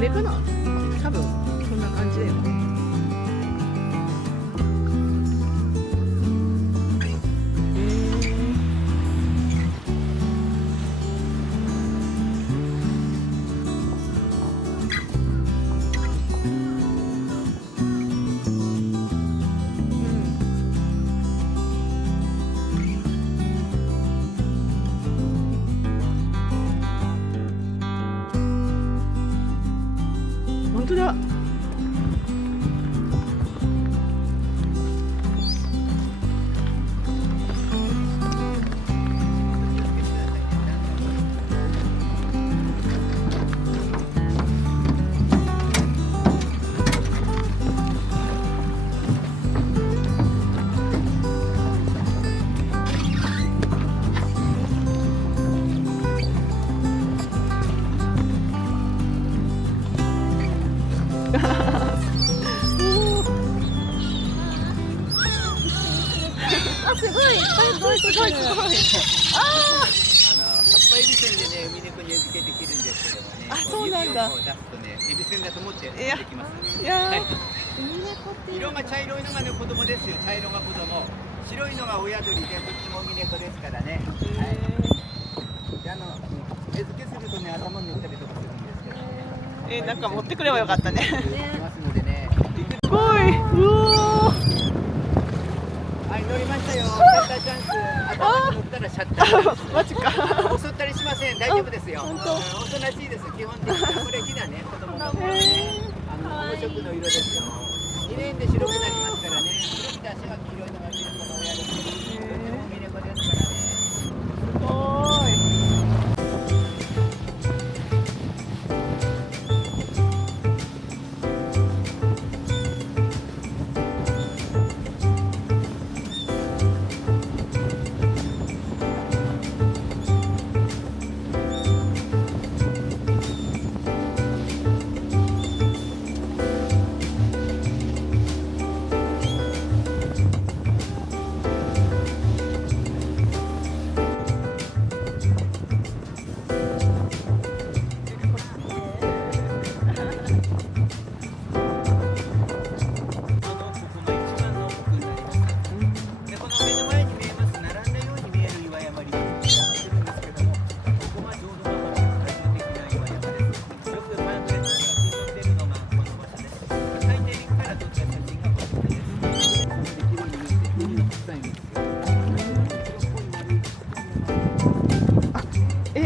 あれかな、多分そんな感じだよね。本当だ。あ、すごい、すごい、すごい、すごい。ああ。葉っぱエビせんでね、ウミネコに餌付けできるんですけどもね。あ、そうなんだ。指をこう出すとね、エビせんだと思ってできます。いやはい。ウミネコっていうのが色が茶色いのがね、子供ですよ。茶色が子供。白いのが親鳥で、こっちもウミネコですからね。はい。で、餌付けするとね、頭塗ったりとかするんですけどね。なんか持ってくればよかったね。いますのでね。すごい。うおー。はい、乗りましたよ。シャッターチャンス。頭に乗ったらシャッター。マジか。襲ったりしません。大丈夫ですよ。本当。おとなしいです。基本的にこれひなね、子供の頃ね。黄色の色ですよ。2年で白くなりますからね。白くて足が黄色いのが見る子の親です。ウミネコですからね。すごい。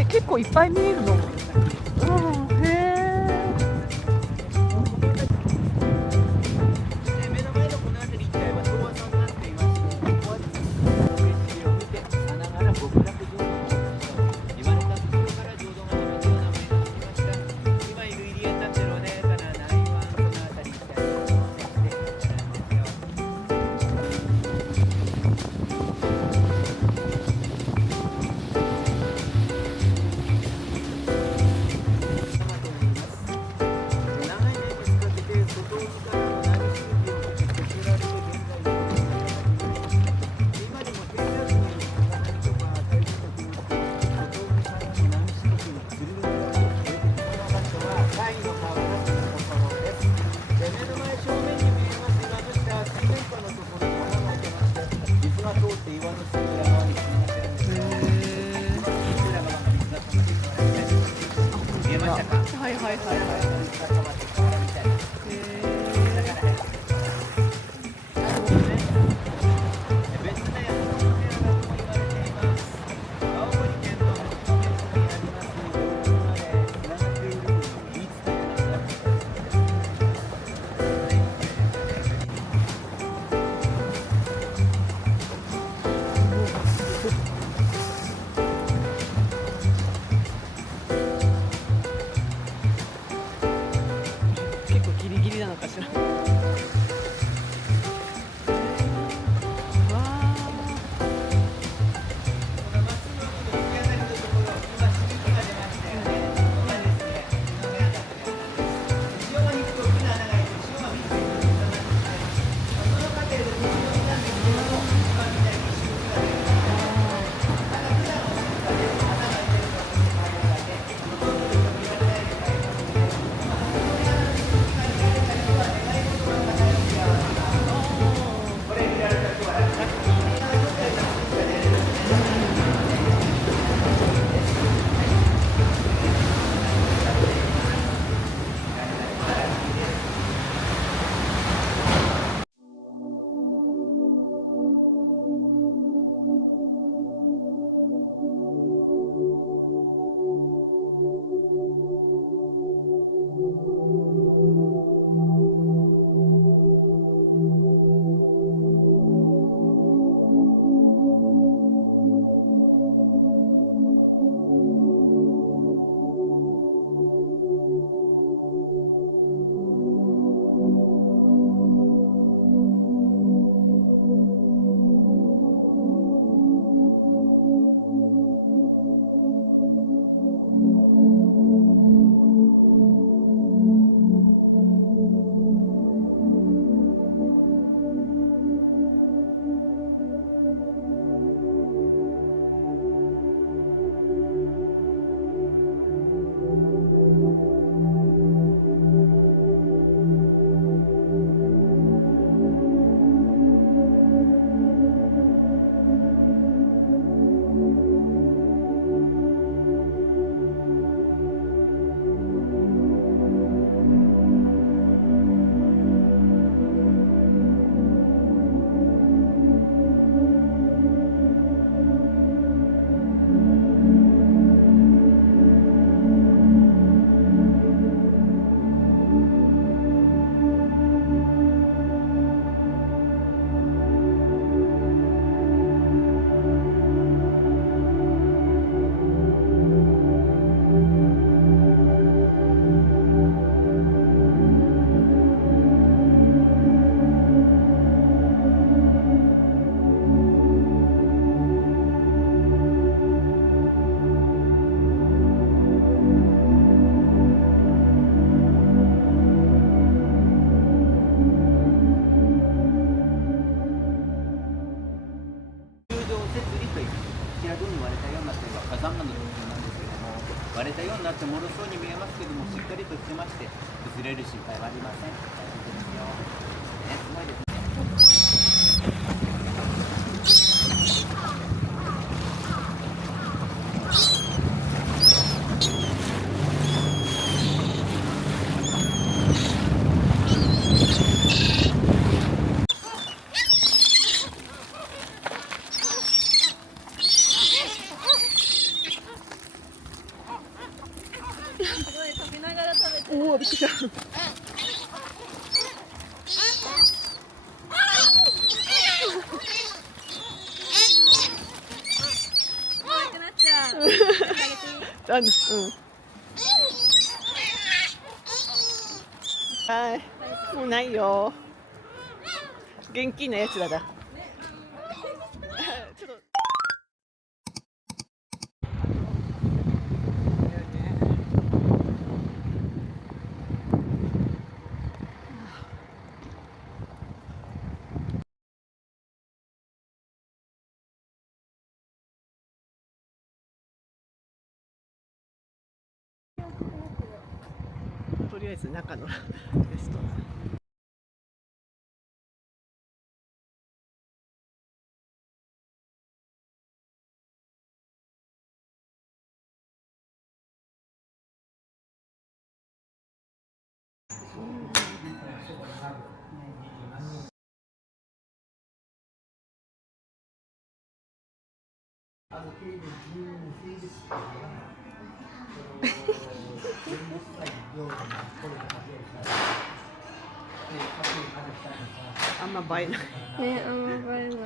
結構いっぱい見えるの。うん、へえ。目の前のこの辺り一帯は遠浅になっていまして、ここはですね、景色を見てさながら極楽浄土に言われたところから浄土が始まったような名がつきました。今いる入り江になってる穏やかな内湾、この辺り一帯を調査していたんですよ。はいはいはいはい。割れたようになってもろそうに見えますけども、しっかりとしてまして崩れる心配はありません。大丈夫ですよ。ね、すごいですね。おお、びっくりした。うん。はい。もうないよ。現金のやつらだ。ちょっと。とりあえず中のレストラン。あんま映えない。ね、あんま映えない。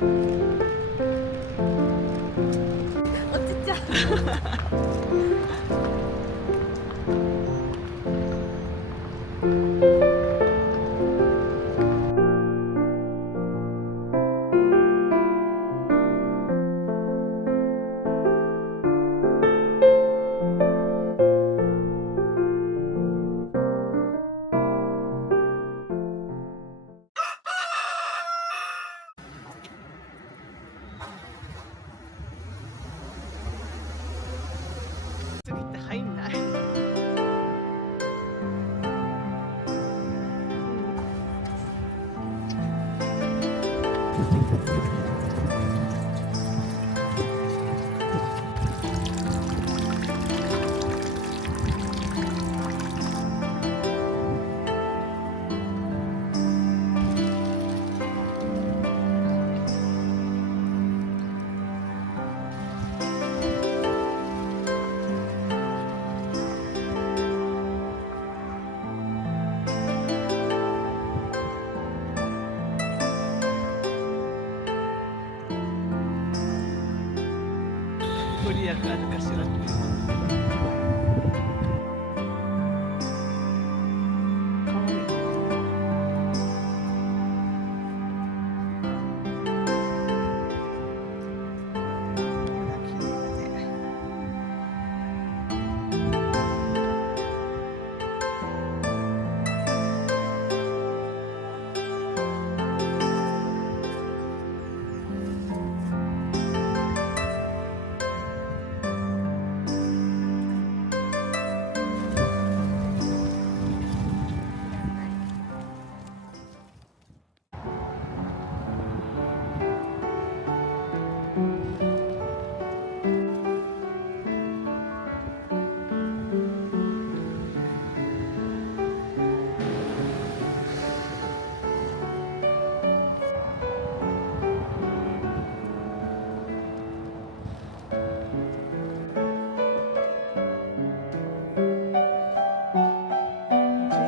落ちちゃう。次って入んない。ご利益あるかしらって。かわいい。綺麗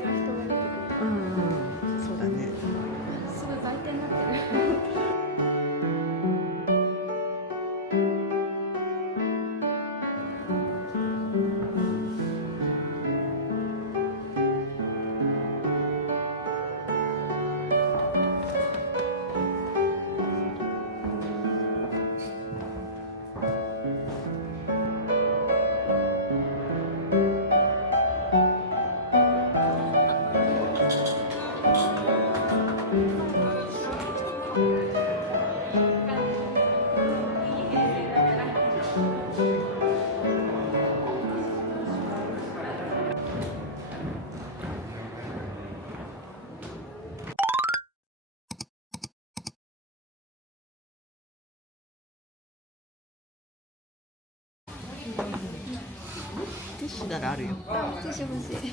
だね。そうだね。すごい売店になってる。ティッシュならあるよ。ティッシュ欲しい。